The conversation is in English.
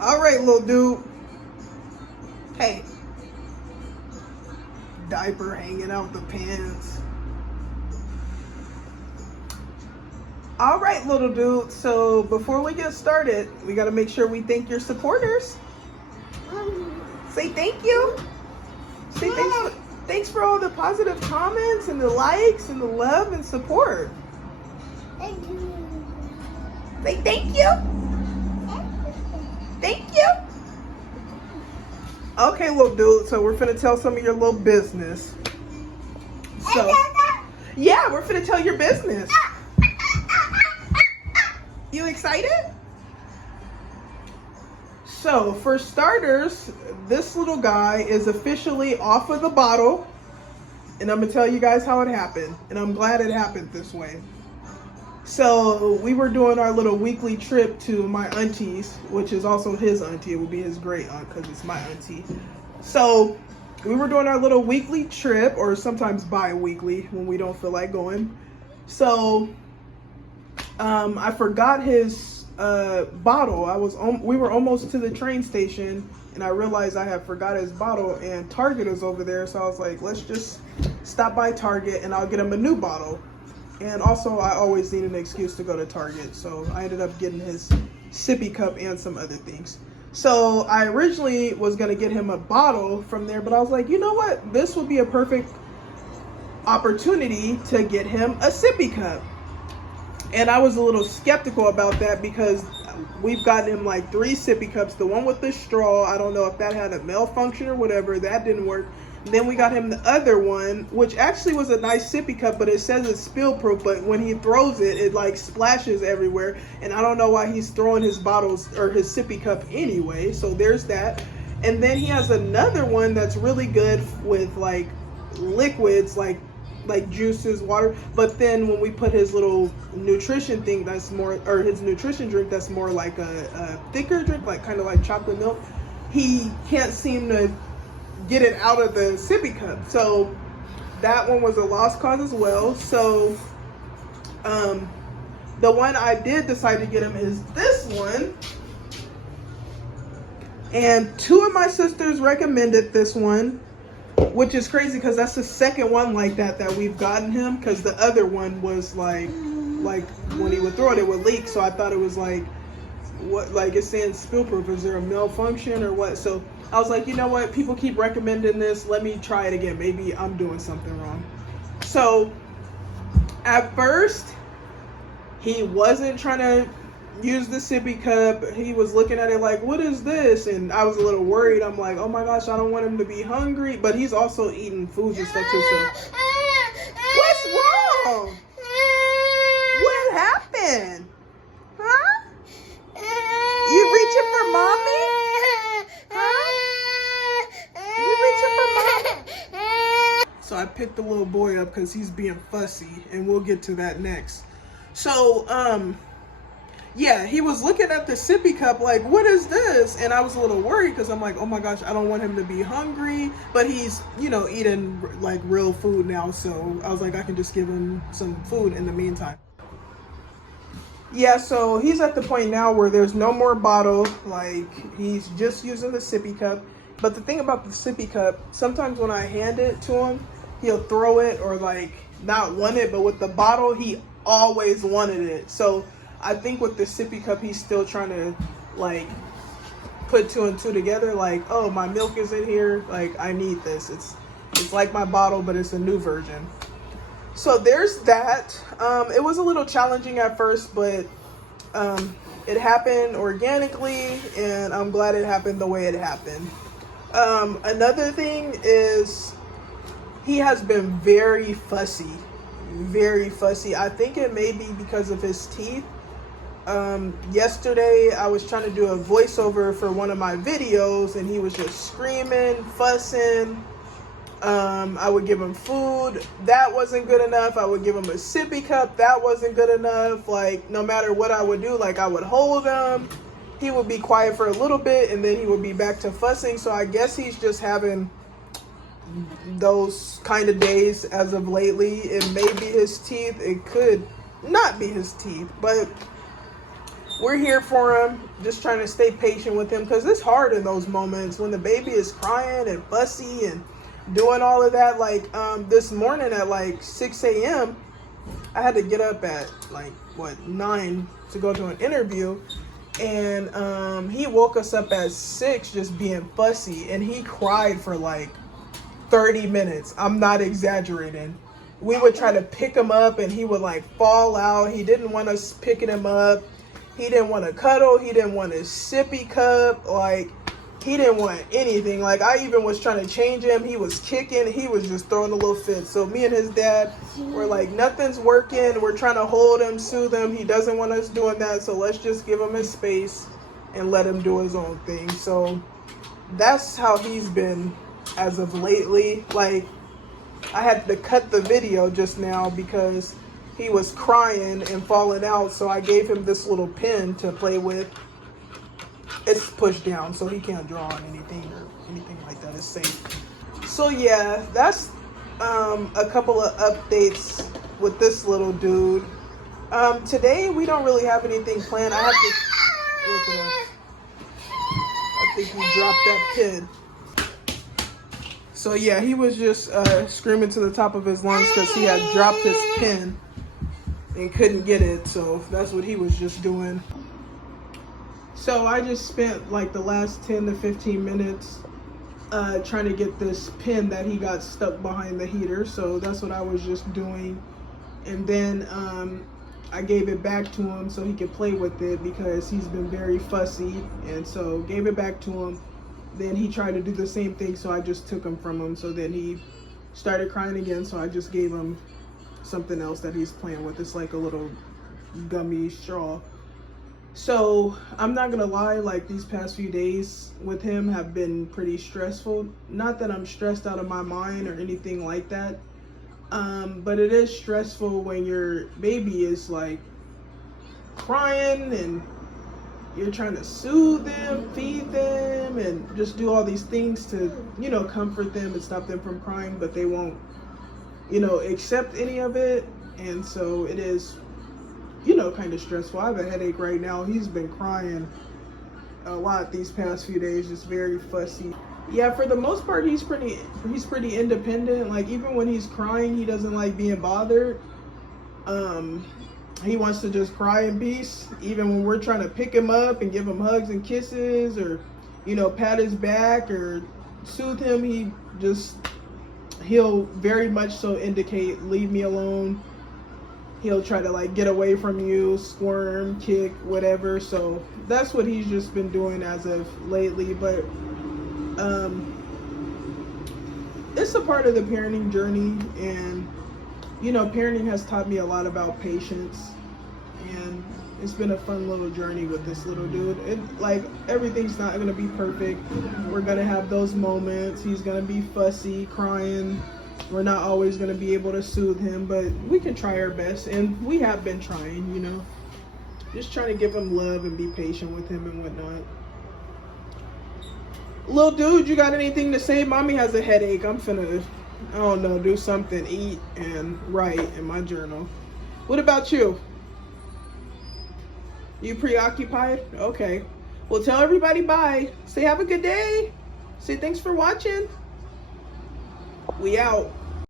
All right, little dude. Hey. Diaper hanging out the pants. All right, little dude. So before we get started, we got to make sure we thank your supporters. Say thank you. Say thanks for all the positive comments and the likes and the love and support. Thank you. Say thank you. Thank you. Okay, little dude. So we're finna tell some of your little business. So yeah, we're finna tell your business. You excited? So for starters, this little guy is officially off of the bottle, and I'm gonna tell you guys how it happened, and I'm glad it happened this way. So we were doing our little weekly trip to my auntie's, which is also his auntie. It would be his great aunt because it's my auntie. So we were doing our little weekly trip, or sometimes bi-weekly when we don't feel like going. So I forgot his bottle. We were almost to the train station, and I realized I had forgot his bottle, and Target was over there. So I was like, let's just stop by Target and I'll get him a new bottle. And also, I always need an excuse to go to Target, so I ended up getting his sippy cup and some other things. So I originally was gonna get him a bottle from there, but I was like, you know what? This would be a perfect opportunity to get him a sippy cup. And I was a little skeptical about that because we've gotten him like 3 sippy cups. The one with the straw, I don't know if that had a malfunction or whatever, that didn't work. And then we got him the other one, which actually was a nice sippy cup, but it says it's spill proof, but when he throws it, it like splashes everywhere. And I don't know why he's throwing his bottles or his sippy cup anyway. So there's that. And then he has another one that's really good with like liquids, like juices, water, but then when we put his little nutrition thing that's more, or his nutrition drink that's more like a thicker drink, like kind of like chocolate milk, he can't seem to get it out of the sippy cup. So that one was a lost cause as well. So the one I did decide to get him is this one, and 2 of my sisters recommended this one, which is crazy because that's the second one like that we've gotten him, because the other one was like when he would throw it, it would leak. So I thought it was like, what, like it's saying spill proof, is there a malfunction or what? So I was like, you know what, people keep recommending this, let me try it again, maybe I'm doing something wrong. So at first he wasn't trying to use the sippy cup. He was looking at it like, what is this? And I was a little worried. I'm like, oh my gosh, I don't want him to be hungry. But he's also eating foods and stuff too. So what's wrong? What happened? Huh? You reaching for mommy? Huh? You reaching for mommy? So I picked the little boy up because he's being fussy, and we'll get to that next. So yeah, he was looking at the sippy cup like, what is this? And I was a little worried because I'm like, oh my gosh, I don't want him to be hungry. But he's, eating like real food now. So I was like, I can just give him some food in the meantime. Yeah, so he's at the point now where there's no more bottle. Like, he's just using the sippy cup. But the thing about the sippy cup, sometimes when I hand it to him, he'll throw it or like not want it. But with the bottle, he always wanted it. So I think with the sippy cup, he's still trying to like put 2 and 2 together. Like, oh, my milk is in here. Like, I need this. It's like my bottle, but it's a new version. So there's that. It was a little challenging at first, but it happened organically, and I'm glad it happened the way it happened. Another thing is he has been very fussy. Very fussy. I think it may be because of his teeth. Yesterday I was trying to do a voiceover for one of my videos, and he was just screaming, fussing. I would give him food, that wasn't good enough. I would give him a sippy cup, that wasn't good enough. Like, no matter what I would do, like I would hold him, he would be quiet for a little bit, and then he would be back to fussing. So I guess he's just having those kind of days as of lately. It may be his teeth, it could not be his teeth, but we're here for him, just trying to stay patient with him, because it's hard in those moments when the baby is crying and fussy and doing all of that. Like this morning at like 6 a.m. I had to get up at like 9 to go to an interview, and he woke us up at 6 just being fussy, and he cried for like 30 minutes. I'm not exaggerating. We would try to pick him up and he would like fall out. He didn't want us picking him up. He didn't want to cuddle. He didn't want a sippy cup. Like, he didn't want anything. Like, I even was trying to change him. He was kicking. He was just throwing a little fit. So me and his dad were like, nothing's working. We're trying to hold him, soothe him. He doesn't want us doing that. So let's just give him his space and let him do his own thing. So that's how he's been as of lately. Like, I had to cut the video just now because he was crying and falling out, so I gave him this little pen to play with. It's pushed down, so he can't draw on anything or anything like that. It's safe. So yeah, that's a couple of updates with this little dude. Today we don't really have anything planned. I have to look at him. I think he dropped that pen. So yeah, he was just screaming to the top of his lungs because he had dropped his pen and couldn't get it. So that's what he was just doing. So I just spent like the last 10 to 15 minutes trying to get this pin that he got stuck behind the heater. So that's what I was just doing. And then I gave it back to him so he could play with it because he's been very fussy. And so gave it back to him. Then he tried to do the same thing, so I just took him from him. So then he started crying again, so I just gave him something else that he's playing with. It's like a little gummy straw. So I'm not gonna lie, like these past few days with him have been pretty stressful. Not that I'm stressed out of my mind or anything like that, but it is stressful when your baby is like crying and you're trying to soothe them, feed them, and just do all these things to, you know, comfort them and stop them from crying, but they won't, you know, accept any of it. And so it is, you know, kind of stressful. I have a headache right now. He's been crying a lot these past few days, just very fussy. Yeah, for the most part, he's pretty independent. Like, even when he's crying, he doesn't like being bothered. He wants to just cry in peace. Even when we're trying to pick him up and give him hugs and kisses, or, you know, pat his back or soothe him, he'll very much so indicate, leave me alone. He'll try to like get away from you, squirm, kick, whatever. So that's what he's just been doing as of lately. But it's a part of the parenting journey, and you know, parenting has taught me a lot about patience, and it's been a fun little journey with this little dude. Like, everything's not gonna be perfect. We're gonna have those moments. He's gonna be fussy, crying. We're not always gonna be able to soothe him, but we can try our best, and we have been trying, you know. Just trying to give him love and be patient with him and whatnot. Little dude, you got anything to say? Mommy has a headache. I'm finna, I don't know, do something, eat, and write in my journal. What about you? You preoccupied? Okay. Well, tell everybody bye. Say have a good day. Say thanks for watching. We out.